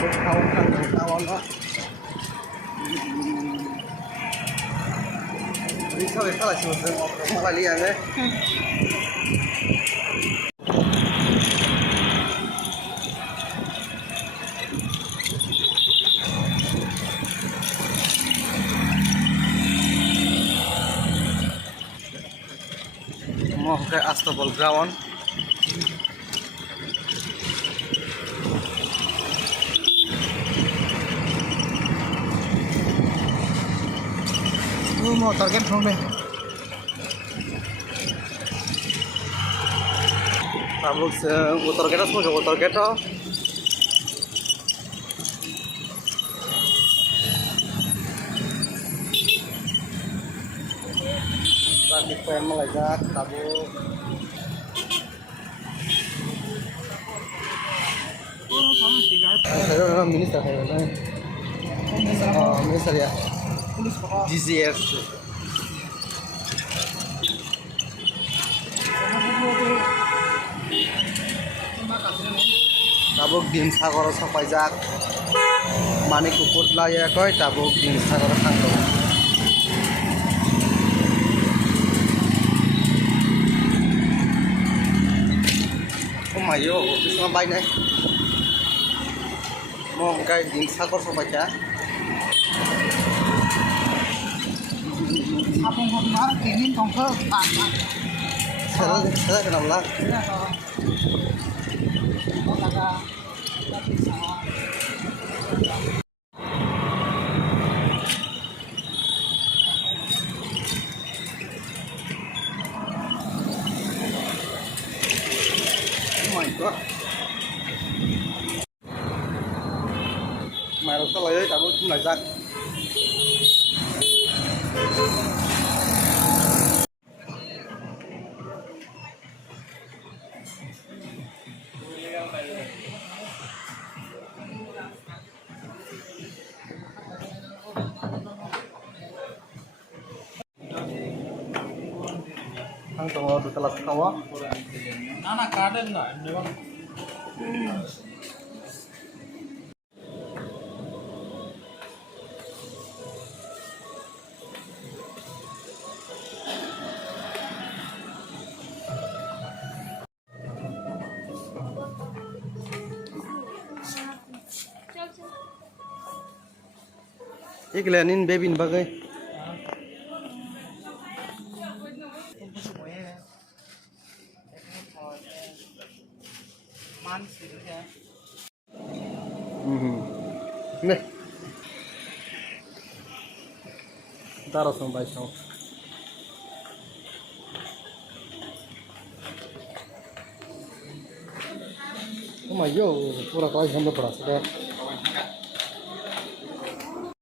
tabuk kawan kan kawan kok. Bisa bisa lah sih malah lihat ya. Mau ke Astobol Ground. Mau target dong deh. Tabuk motor kita semua motor kita. Tadi pengen melejak tabuk. Saya minister saya. Minister ya. GCF. Tabuk din sagar sapajak. Manik kuput lah ya koi tabuk din sagar tangkap. Oh my yo, bisa ngapain nih? Mau kayak din sagar sapajak. Apa yang kemarin kini tongkol panas. Saya kenal lah. Oh my god. Mày đâu có lấy tao cũng lại ra. Ang tunggu di telas kawah. Anak kaden nggak? Memang. Iklanin bebin bagai. Manis gitu ya. Nih. Taruh sampai sana. Oh my god, pura kau sampai berasa.